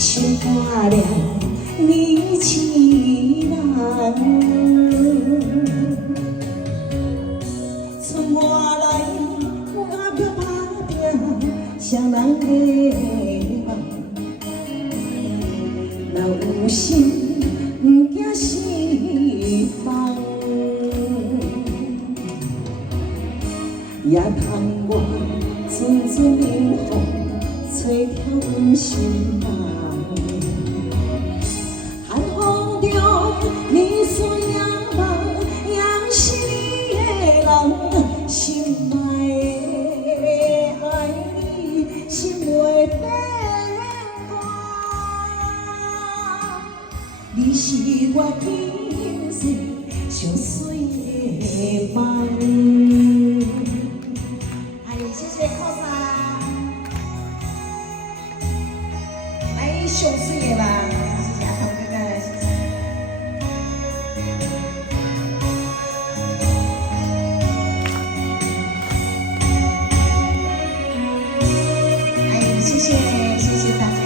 心肝凉，你凄然。剩我来，我要打拼，双人的梦。若有心，不惊失望，也通我阵阵冷风吹跳阮心房。寒风中，你说也梦，也是你的人，心爱的爱你，心袂变。你是我今世上水的梦。哎，谢谢靠山，来上水的吧，谢谢阿康哥哥，谢谢。哎，谢谢大家。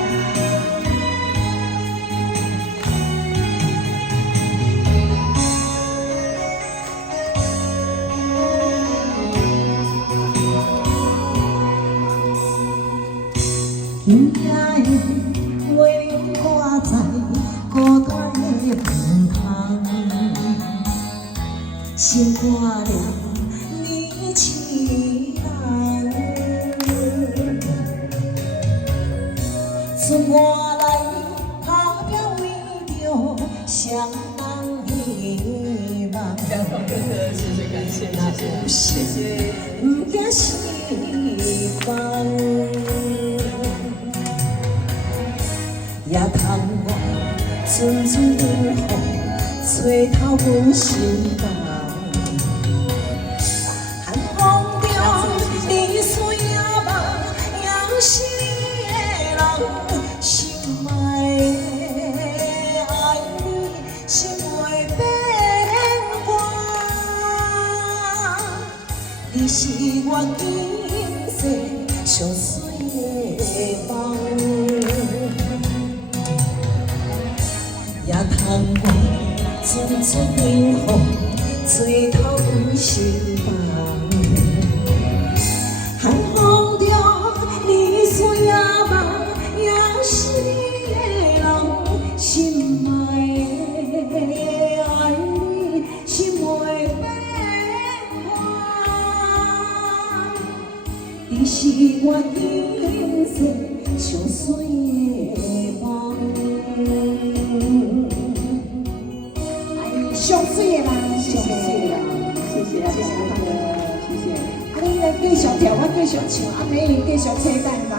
今夜的月亮挂在孤单的坟场，心肝凉，你凄然。剩我来打拼，为着双人的梦。嘉诚哥哥，谢谢感谢，谢谢，不惊失望。也通我阵阵冷风吹透阮心房。寒风中，你说也梦，也是你的人，心爱的爱你，心袂变化。你是我今世上水的梦。也通我阵阵冷风吹透阮心房。寒风中，你说也梦，也是你的人，心爱的爱你，心袂变化。你是我今世上水的梦。上水的人，上水的，谢谢啊，谢谢大哥，谢谢。啊，你来继续跳，我继续唱，啊，美英继续切蛋糕。